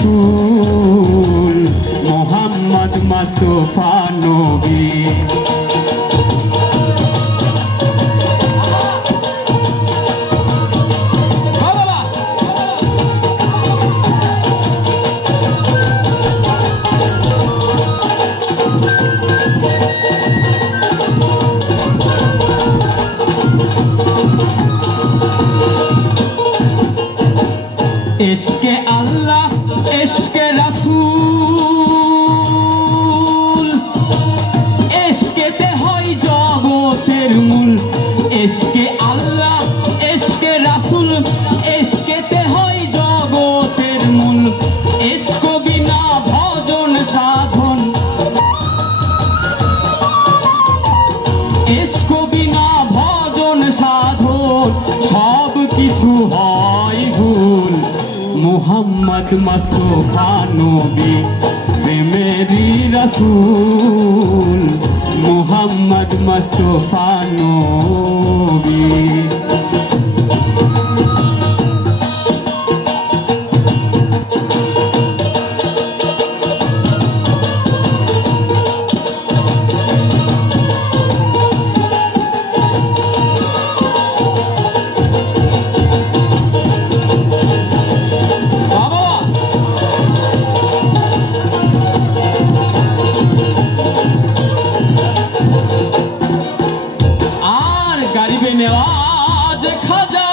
রাসূল মুহাম্মদ মুস্তাফা নবী। इश्क़े अल्लाह इश्क़े रसूल इश्क़ेते हय जगतेर मूल। इश्क़े अल्लाह इश्क़े रसूल इश्क़ेते हय जगतेर मूल। इश्क़ बिना भजन साधन इश्क़ बिना भजन साधन सब किछु हय भूल। मुहम्मद मुस्तफा नबी प्रेमेरी रसूल मुहम्मद मुस्तफा नबी। नेवाज खाजा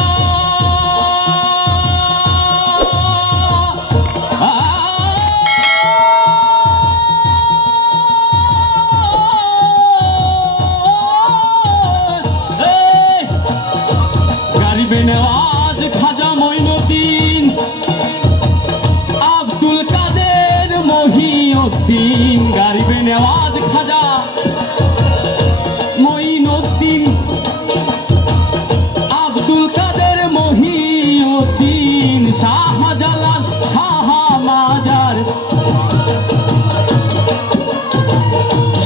गरीबे नेवाज खाजा मोइनुद्दीन আব্দুল কাদের মহিউদ্দিন। गरीबे नेवाज खाजा মঈনুদ্দিন আব্দুল কাদের মহিউদ্দিন শাহজালাল শাহ মাজার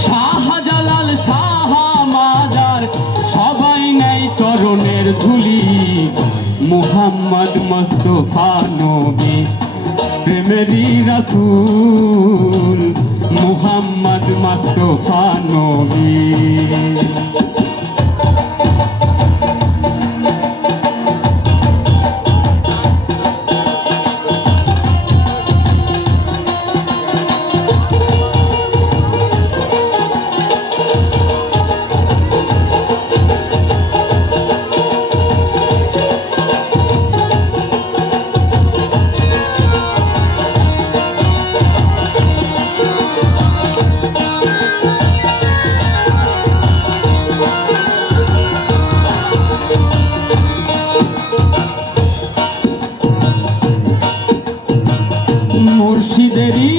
শাহজালাল শাহ মাজার সবাই নেয় চরণের ধুলি। মুহাম্মদ মুস্তফা নবী প্রেমেরি রাসূল মুহাম্মদ মুস্তফা নবী। মুর্শিদেরি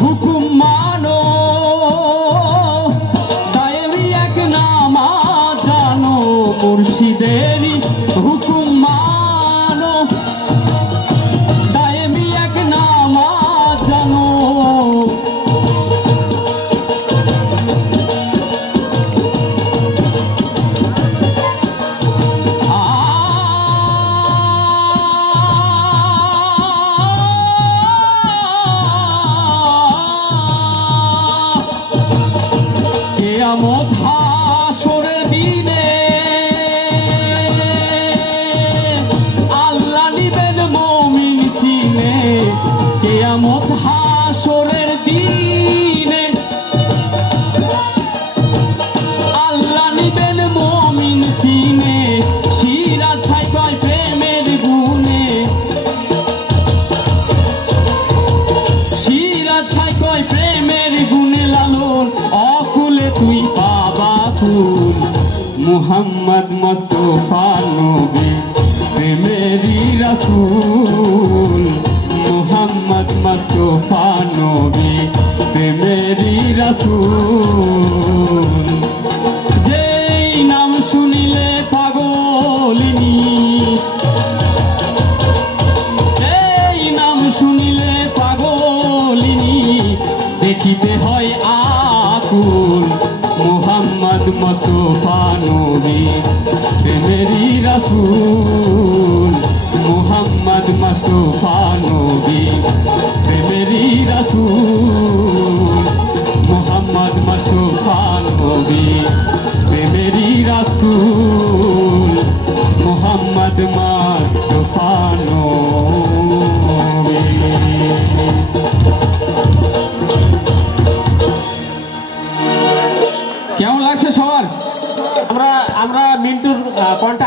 হুকুম মানো দায়েমি এক নামাজ জানো। মুর্শিদেরি হুকুম মানো দায়েমি এক নামাজ জানো। কিয়ামত হাসরের দিনে আল্লাহ নিবেন মুমিন চিনে। কিয়ামত হাসরের দিনে আল্লাহ নিবেন মুমিন চিনে। শিরা ছাই কয় প্রেমের গুণে শিরা ছাই কয় প্রেমের গুণে লালন তুই বাবা কুল। মুহাম্মদ মুস্তফা নবী প্রেমেরি রাসূল মুহাম্মদ মুস্তফা নবী প্রেমেরি রাসূল। যেই নাম শুনিলে পাগলিনী যেই নাম শুনিলে পাগলিনী দেখিতে হয় আকুল। মুহাম্মদ মুস্তফা নবী প্রেমেরি রাসূল মুহাম্মদ মুস্তফা মোহাম্মদ মুস্তাফা নবী। কেমন লাগছে সবার? আমরা মিন্টুর কণ্ঠে